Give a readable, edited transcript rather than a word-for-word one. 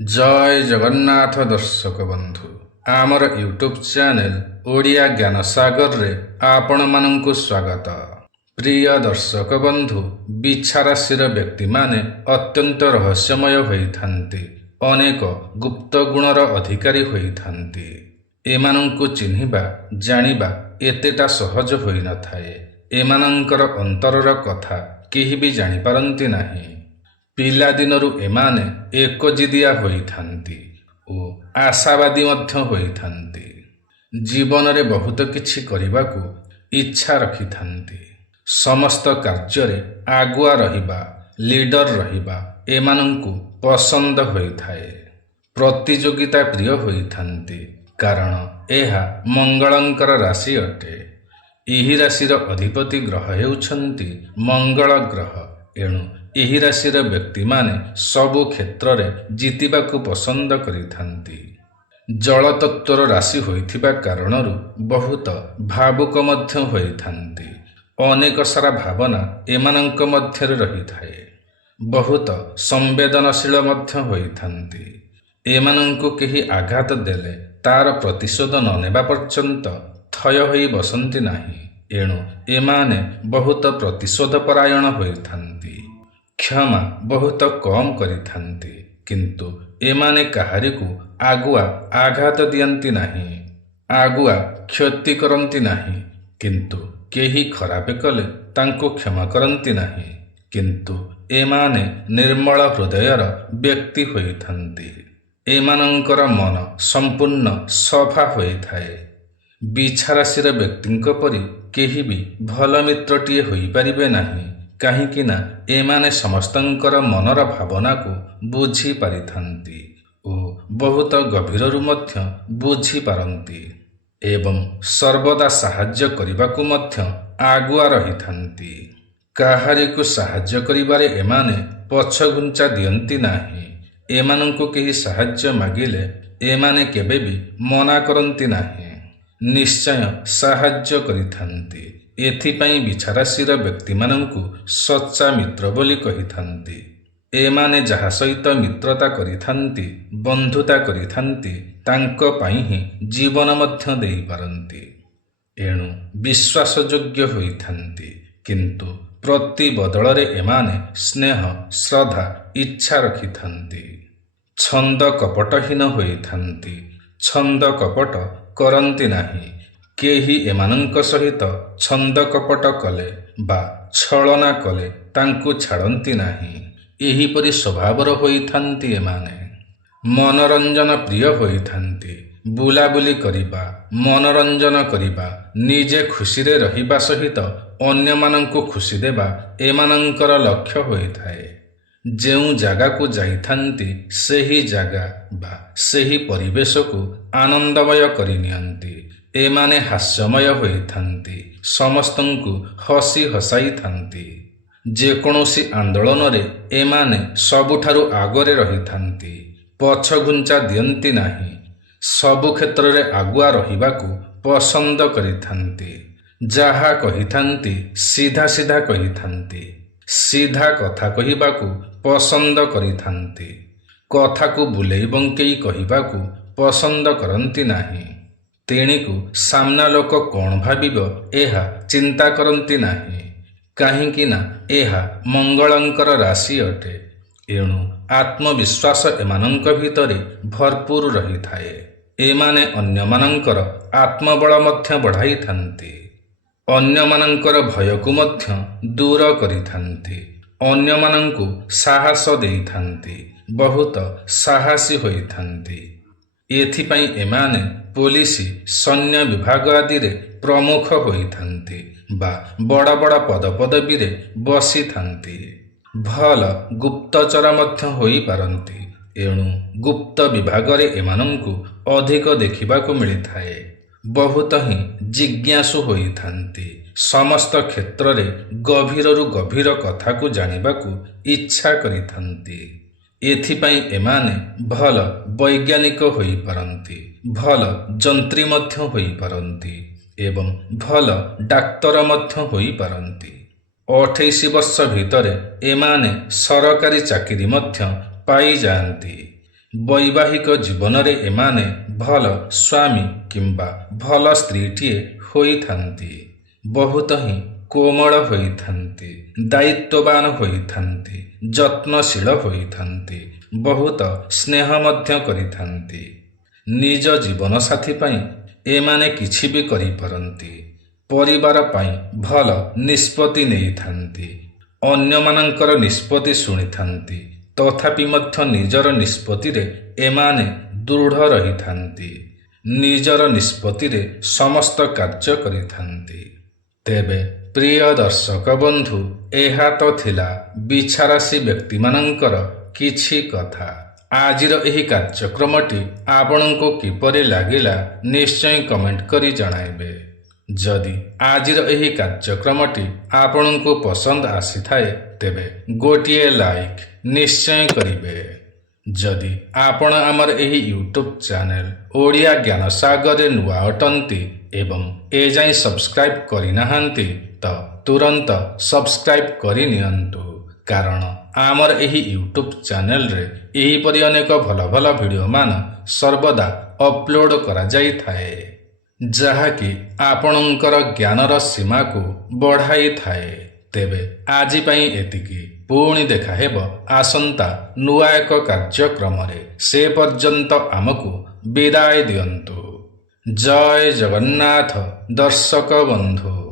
जय जगन्नाथ दर्शक बंधु आमर यूट्यूब चैनल ओडिया ज्ञान सागर रे आपण मानंकु स्वागत। प्रिय दर्शक बंधु बिछा राशिर व्यक्ति माने अत्यंत रहस्यमय होइथांती, अनेक गुप्त गुणर अधिकारी होइथांती। एमानंकु चिन्हिबा जानिबा एतेटा सहज होई न थाए। एमानंकर अंतरर कथा केही भी जानि पारंती नाही। पिला दिनरु एमाने एकजिदिया होइथांती ओ आशावादी मध्य होइथांती। जीवन रे बहुत किछि करिबाकू इच्छा रखिथांती। समस्त कार्य आगुआ रहिबा लीडर रहिबा एमानंकु पसंद होइथाए। प्रतियोगिता प्रिय होइथांती कारण एहा मंगलंकर राशि अटे। एही राशिर अधिपति ग्रह हेउछंती मंगल ग्रह। एणु एही राशिर व्यक्ति माने सबु क्षेत्र रे जीतिबाकू पसंद करिथांती। जल तत्वर राशि होइथिबा कारणरु बहुत भावुक मध्य होइथांती। अनेक सारा भावना एमानंक मध्यरे रहिथाए। बहुत संवेदनशील मध्य होइथांती। एमानंकु केही आघात देले तार प्रतिशोध न नेबा पर्यंत थय होई बसंती नाही। एणु एमाने बहुत प्रतिशोध परायण होइथांती। क्षमा बहुत कम करिथांती किंतु एमाने काहारिकु आगुआ आघात दियंती नाही, आगुआ क्षति करंती नाही। किंतु केही खराब कले तांको क्षमा करंती नाही। किंतु एमाने निर्मल हृदयर व्यक्ति होइथांती। एमानंकर मन संपूर्ण सफा होइथाए। बिछा राशिर व्यक्तिंक परि केही भी भल मित्रटिए होई परिबे नाही। काहींकि ना एमाने समस्तंकर मनर भावना को बुझी पारिथांती ओ बहुत गभीररु मध्य बुझी पारंती एवं सर्वदा साहाय्य करिबाकू मध्य आगुआ रहिथांती। काहारिकू साहाय्य करिबारे एमाने पछघुंचा दियंती नाही। एमानंकु केही साहाय्य मागिले एमाने केबे भी मना करंती नाही, निश्चय साहाय्य करिथांती। एथिपाई बिछा राशिर व्यक्ति मानंकु सच्चा मित्र बोली कहिथांती। एमाने जहा सहित मित्रता करिथांती बंधुता करिथांती तांको पाई ही जीवन मध्य देई पारंती। एणु विश्वासयोग्य होइथांती किंतु प्रति बदलरे एमाने स्नेह श्रद्धा इच्छा रखिथांती। छंद कपटहीन होइथांती। छंद कपट करंती नाही। केही एमानंक सहित छंद कपट कले बा छलना कले तांकु छाड़ंती नाही। एहीपरि स्वभावर होइथांती एमाने। मनोरंजन प्रिय होइथांती। बुलाबुली करिबा मनोरंजन करिबा निजे खुशी रे रहिबा सहित अन्य मानंकु खुशी देबा एमानंकर लक्ष्य होइथाए। जेउ जागा को जाइथांती सेही जागा बा सेही परिवेश को आनंदमय करि नियंती। एमाने हास्यमय होइथांती। समस्तंकु हसी हसाई थांती। जेकोनोसी आंदोलन रे एमाने सबुठारु आगरे रहिथांती। पछघुंचा दियंती नाही। सबु क्षेत्र रे आगुआ रहिबाकू पसंद करिथांती। जाहा कहिथांती सीधा सीधा कहिथांती। सीधा कथा कहिबाकू पसंद करिथांती। कथाकू बुलेई बंकेई कहिबाकू पसंद करंती नाही। तेणीकु सामना लोक कौन भाविबो एहा चिंता करंती नाही। काहींकि ना एहा मंगलंकर राशि अटे। एणु आत्मविश्वास एमानंक भितरे भरपूर रहिथाए। एमाने अन्यमानंकर आत्मबल मध्य बढ़ाई थांती। अन्यमानंकर भयकु मध्य दूर करिथांती। अन्यमानंकु साहस देइथांती। बहुत साहसी होइथांती। एथिपाई एमाने पुलिस सैन्य विभाग आदि रे प्रमुख होइथांती बा बड़ बड़ पदपदवी रे बसी थांती। भल गुप्तचर मध्य होई पारंती। एणु गुप्त विभाग रे एमानंकु अधिक देखिबाकू मिलिथाए। बहुत ही जिज्ञासु होइथांती। समस्त क्षेत्र रे गभीररु गभीर कथा को जानिबाकू इच्छा करिथांती। एथिपाई एमाने भल वैज्ञानिक होई पारंती। भल जंत्री मध्य होई पारंती एवं भल डाक्तर मध्य होई पारंती। 28 वर्ष भितरे एमाने सरकारी चाकरी मध्य पाई जाती। ବୈବାହିକ ଜୀବନରେ ଏମାନେ ଭଲ ସ୍ୱାମୀ କିମ୍ବା ଭଲ ସ୍ତ୍ରୀଟିଏ ହୋଇଥାନ୍ତି। ବହୁତ ହିଁ କୋମଳ ହୋଇଥାନ୍ତି, ଦାୟିତ୍ୱବାନ ହୋଇଥାନ୍ତି, ଯତ୍ନଶୀଳ ହୋଇଥାନ୍ତି, ବହୁତ ସ୍ନେହ ମଧ୍ୟ କରିଥାନ୍ତି। ନିଜ ଜୀବନସାଥୀ ପାଇଁ ଏମାନେ କିଛି ବି କରିପାରନ୍ତି। ପରିବାର ପାଇଁ ଭଲ ନିଷ୍ପତ୍ତି ନେଇଥାନ୍ତି। ଅନ୍ୟମାନଙ୍କର ନିଷ୍ପତ୍ତି ଶୁଣିଥାନ୍ତି, ତଥାପି ମଧ୍ୟ ନିଜର ନିଷ୍ପତ୍ତିରେ ଏମାନେ ଦୃଢ଼ ରହିଥାନ୍ତି। ନିଜର ନିଷ୍ପତ୍ତିରେ ସମସ୍ତ କାର୍ଯ୍ୟ କରିଥାନ୍ତି। ତେବେ ପ୍ରିୟ ଦର୍ଶକ ବନ୍ଧୁ, ଏହା ତ ଥିଲା ବିଛାରାଶି ବ୍ୟକ୍ତିମାନଙ୍କର କିଛି କଥା। ଆଜିର ଏହି କାର୍ଯ୍ୟକ୍ରମଟି ଆପଣଙ୍କୁ କିପରି ଲାଗିଲା ନିଶ୍ଚୟ କମେଣ୍ଟ କରି ଜଣାଇବେ। ଯଦି ଆଜିର ଏହି କାର୍ଯ୍ୟକ୍ରମଟି ଆପଣଙ୍କୁ ପସନ୍ଦ ଆସିଥାଏ ତେବେ ଗୋଟିଏ ଲାଇକ୍ ନିଶ୍ଚୟ କରିବେ। ଯଦି ଆପଣ ଆମର ଏହି ୟୁଟ୍ୟୁବ୍ ଚ୍ୟାନେଲ ଓଡ଼ିଆ ଜ୍ଞାନସାଗରରେ ନୂଆ ଅଟନ୍ତି ଏବଂ ଏଯାଏଁ ସବସ୍କ୍ରାଇବ୍ କରିନାହାନ୍ତି ତ ତୁରନ୍ତ ସବସ୍କ୍ରାଇବ୍ କରିନିଅନ୍ତୁ, କାରଣ ଆମର ଏହି ୟୁଟ୍ୟୁବ୍ ଚ୍ୟାନେଲରେ ଏହିପରି ଅନେକ ଭଲ ଭଲ ଭିଡ଼ିଓମାନ ସର୍ବଦା ଅପଲୋଡ଼ କରାଯାଇଥାଏ, ଯାହାକି ଆପଣଙ୍କର ଜ୍ଞାନର ସୀମାକୁ ବଢ଼ାଇଥାଏ। ତେବେ ଆଜି ପାଇଁ ଏତିକି। ପୁଣି ଦେଖା ହେବ ଆସନ୍ତା ନୂଆ ଏକ କାର୍ଯ୍ୟକ୍ରମରେ। ସେ ପର୍ଯ୍ୟନ୍ତ ଆମକୁ ବିଦାୟ ଦିଅନ୍ତୁ। ଜୟ ଜଗନ୍ନାଥ ଦର୍ଶକ ବନ୍ଧୁ।